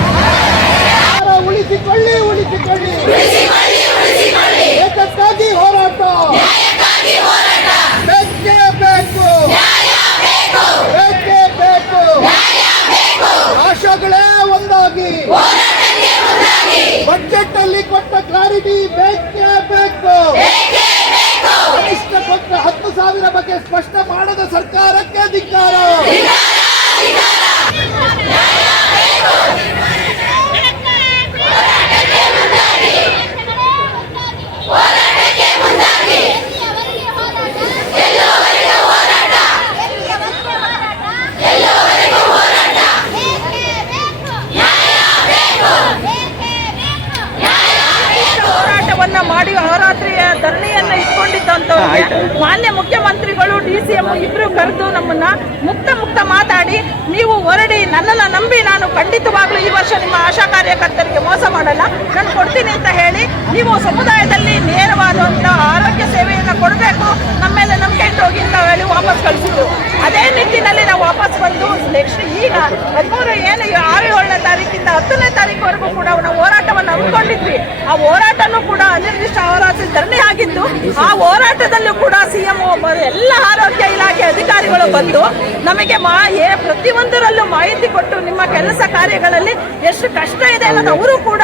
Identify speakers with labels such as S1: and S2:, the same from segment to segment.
S1: ಆಹಾರ ಉಳಿಸಿಕೊಳ್ಳಿ ಉಳಿಸಿಕೊಳ್ಳಿ ಏಕಕ್ಕಾಗಿ ಹೋರಾಟ ಬೇಕೇ ಬೇಕು ಬೇಕೇ ಬೇಕು ಆಶಾಗಳೇ ಒಂದಾಗಿ ಬಜೆಟ್ ಅಲ್ಲಿ ಕ್ಲಾರಿಟಿ ಬೇಕೇ ಬೇಕು. ಕನಿಷ್ಠ ಕೊಟ್ಟ ಹತ್ತು ಸಾವಿರ ಬಗ್ಗೆ ಸ್ಪಷ್ಟ ಮಾಡದ ಸರ್ಕಾರಕ್ಕೆ ಧಿಕ್ಕಾರ.
S2: ಮಾಡಿ ಅಹೋರಾತ್ರಿಯ ಧರಣಿಯನ್ನ ಇಟ್ಕೊಂಡಿದ್ದಂತವ್ರಿಗೆ ಮಾನ್ಯ ಮುಖ್ಯಮಂತ್ರಿಗಳು ಡಿ ಸಿ ಎಂ ಇಬ್ರು ಕರೆದು ನಮ್ಮನ್ನ ಮುಕ್ತ ಮುಕ್ತ ಮಾತಾಡಿ ನೀವು ಹೊರಡಿ ನನ್ನನ್ನ ನಂಬಿ ನಾನು ಖಂಡಿತವಾಗ್ಲೂ ಈ ವರ್ಷ ನಿಮ್ಮ ಆಶಾ ಕಾರ್ಯಕರ್ತರಿಗೆ ಮೋಸ ಮಾಡಲ್ಲ. ನಾನು ಕೊಡ್ತೀನಿ ಅಂತ ಹೇಳಿ ನೀವು ಸಮುದಾಯದಲ್ಲಿ ನೇರವಾದಂತ ಆರೋಗ್ಯ ಸೇವೆಯನ್ನು ಕೊಡಬೇಕು. ನಮ್ಮ ಮೇಲೆ ನಂಬಿಕೆ ಹೋಗಿ ಅಂತ ಹೇಳಿ ವಾಪಸ್ ಕಳಿಸಿದ್ರು. ಅದೇ ನಿಟ್ಟಿನಲ್ಲಿ ನಾವು ವಾಪಸ್ ಬಂದು ನೆಕ್ಸ್ಟ್ ಈಗ ಹದಿಮೂರು ಏನು ಆರು ಏಳನೇ ತಾರೀಕಿಂದ ಹತ್ತನೇ ತಾರೀಕುವರೆಗೂ ಕೂಡ ನಾವು ಹೋರಾಟವನ್ನು ಹಮ್ಮಿಕೊಂಡಿದ್ವಿ. ಆ ಹೋರಾಟನೂ ಕೂಡ ಅನಿರ್ದಿಷ್ಟ ಹೋರಾಟ ಧರಣಿ ಆಗಿದ್ದು ಆ ಹೋರಾಟದಲ್ಲೂ ಕೂಡ ಸಿಎಂ ಎಲ್ಲ ಆರೋಗ್ಯ ಇಲಾಖೆ ಅಧಿಕಾರಿಗಳು ಬಂದು ನಮಗೆ ಮಾ ಏ ಪ್ರತಿಯೊಂದರಲ್ಲೂ ಮಾಹಿತಿ ಕೊಟ್ಟು ನಿಮ್ಮ ಕೆಲಸ ಕಾರ್ಯಗಳಲ್ಲಿ ಎಷ್ಟು ಕಷ್ಟ ಇದೆ ಅನ್ನೋದು ಅವರು ಕೂಡ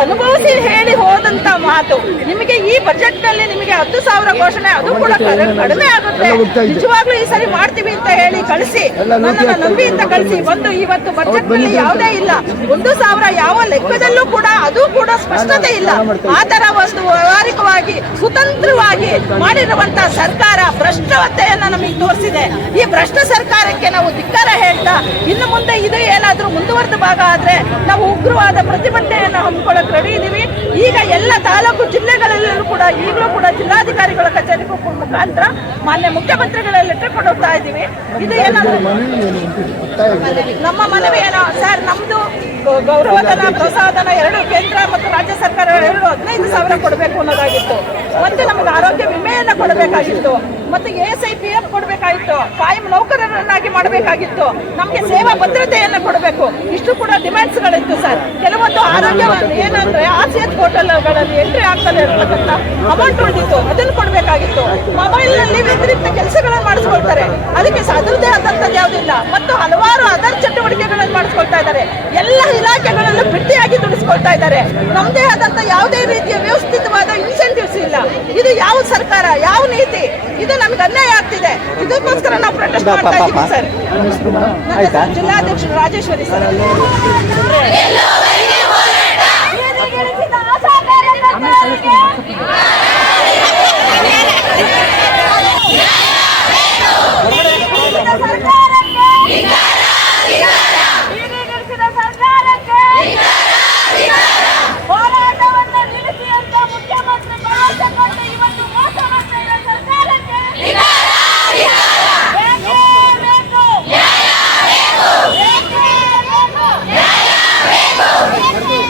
S2: ಅನುಭವಿಸಿ ಹೇಳಿ ಹೋದಂತ ಮಾತು. ನಿಮಗೆ ಈ ಬಜೆಟ್ನಲ್ಲಿ ನಿಮಗೆ ಹತ್ತು ಸಾವಿರ ಘೋಷಣೆ ಅದು ಕೂಡ ಕಡ- ಕಡಿಮೆ ಆಗುತ್ತೆ. ನಿಜವಾಗ್ಲೂ ಈ ಸರಿ ಮಾಡ್ತೀವಿ ಅಂತ ಹೇಳಿ ಕಳಿಸಿ. ನನ್ನನ್ನು ನಂಬಿ ಅಂತ ಕಳಿಸಿ. ಬಂದು ಇವತ್ತು ಬಜೆಟ್ನಲ್ಲಿ ಯಾವುದೇ ಇಲ್ಲ. ಒಂದು ಸಾವಿರ ಯಾವ ಲೆಕ್ಕದಲ್ಲೂ ಕೂಡ ಅದು ಕೂಡ ಸ್ಪಷ್ಟತೆ ಇಲ್ಲ. ಆ ತರ ಒಂದು ವ್ಯವಹಾರಿಕವಾಗಿ ಸ್ವತಂತ್ರವಾಗಿ ಮಾಡಿರುವಂತ ಸರ್ಕಾರ ಭ್ರಷ್ಟವತೆಯನ್ನ ನಮಗೆ ತೋರಿಸಿದೆ. ಈ ಭ್ರಷ್ಟ ಸರ್ಕಾರಕ್ಕೆ ನಾವು ಧಿಕ್ಕಾರ ಹೇಳ್ತಾ ಇನ್ನು ಮುಂದೆ ಇದು ಏನಾದರೂ ಮುಂದುವರೆದ ಭಾಗ ಆದರೆ ನಾವು ಉಗ್ರವಾದ ಪ್ರತಿಭಟನೆಯನ್ನು ಹಮ್ಮಿಕೊಳ್ಳೋಕೆ ರೆಡಿ ಇದ್ದೀವಿ ಈಗ ಎಲ್ಲ ತಾಲೂಕು ಜಿಲ್ಲೆಗಳಲ್ಲೂ ಕೂಡ ಈಗಲೂ ಕೂಡ ಜಿಲ್ಲಾಧಿಕಾರಿಗಳ ಕಚೇರಿಗೂ ಮುಖಾಂತರ ಮಾನ್ಯ ಮುಖ್ಯಮಂತ್ರಿಗಳ ಲೆಟರ್ ಕೊಡೋಗ್ತಾ ಇದ್ದೀವಿ. ಇದು ಏನಾದರೂ ನಮ್ಮ ಮನವಿ ಏನೋ? ಸರ್ ನಮ್ಮದು ಗೌರವಧನ, ಪ್ರಸಾದನ ಎರಡು ಕೇಂದ್ರ ಮತ್ತು ರಾಜ್ಯ ಸರ್ಕಾರ ಎರಡು ಹದಿನೈದು ಸಾವಿರ ಕೊಡಬೇಕು ಅನ್ನೋದಾಗಿತ್ತು. ಮತ್ತೆ ನಮಗೆ ಆರೋಗ್ಯ ವಿಮೆಯನ್ನು ಕೊಡಬೇಕಾಗಿತ್ತು. ಮತ್ತೆ ಎಸ್ ಐ ಪಿ ಎಫ್ ಕೊಡಬೇಕಾಗಿತ್ತು. ಕಾಯಂ ಮಾಡಬೇಕಾಗಿತ್ತು ನಮಗೆ ಸೇವಾ ಭದ್ರತೆಯನ್ನು ಕೊಡಬೇಕು. ಇಷ್ಟು ಕೂಡ ಡಿಮ್ಯಾಂಡ್ಸ್ಗಳಿತ್ತು ಸರ್. ಕೆಲವೊಂದು ಆರೋಗ್ಯ ಏನಂದ್ರೆ ಆಸಿಯತ್ ಹೋಟೆಲ್ಗಳಲ್ಲಿ ಎಂಟ್ರಿ ಆಗ್ತದೆ ಇರತಕ್ಕಂಥ ಅಮೌಂಟ್ ಉಳಿದಿತ್ತು. ಅದನ್ನು ಕೊಡಬೇಕಾಗಿತ್ತು. ಮೊಬೈಲ್ನಲ್ಲಿ ವ್ಯತಿರಿಕ್ತ ಕೆಲಸಗಳನ್ನು ಮಾಡಿಸ್ಕೊಳ್ತಾರೆ. ಅದಕ್ಕೆ ಅದರದೇ ಆದಂಥದ್ದು ಯಾವುದಿಲ್ಲ ಮತ್ತು ಹಲವಾರು ಅದರ್ ಚಟುವಟಿಕೆಗಳನ್ನು ಮಾಡಿಸ್ಕೊಳ್ತಾ ಇದ್ದಾರೆ. ಎಲ್ಲ ಇಲಾಖೆಗಳನ್ನು ಬಿಟ್ಟಿಯಾಗಿ ದುಡಿಸ್ಕೊಳ್ತಾ ಇದ್ದಾರೆ. ನಮ್ಮದೇ ಆದಂತ ಯಾವುದೇ ರೀತಿಯ ವ್ಯವಸ್ಥಿತವಾದ ಇನ್ಸೆಂಟಿವ್ಸ್ ಇಲ್ಲ. ಇದು ಯಾವ ಸರ್ಕಾರ? ಯಾವ ನೀತಿ? ಇದು ನಮ್ಗೆ ಅನ್ಯಾಯ ಇದಕ್ಕೋಸ್ಕರ ನಾವು ಪ್ರೊಟೆಸ್ಟ್ ಮಾಡ್ತಾ ಇದ್ದೀವಿ ಸರ್. ಜಿಲ್ಲಾಧ್ಯಕ್ಷರು ರಾಜೇಶ್ವರಿ ಸರ್.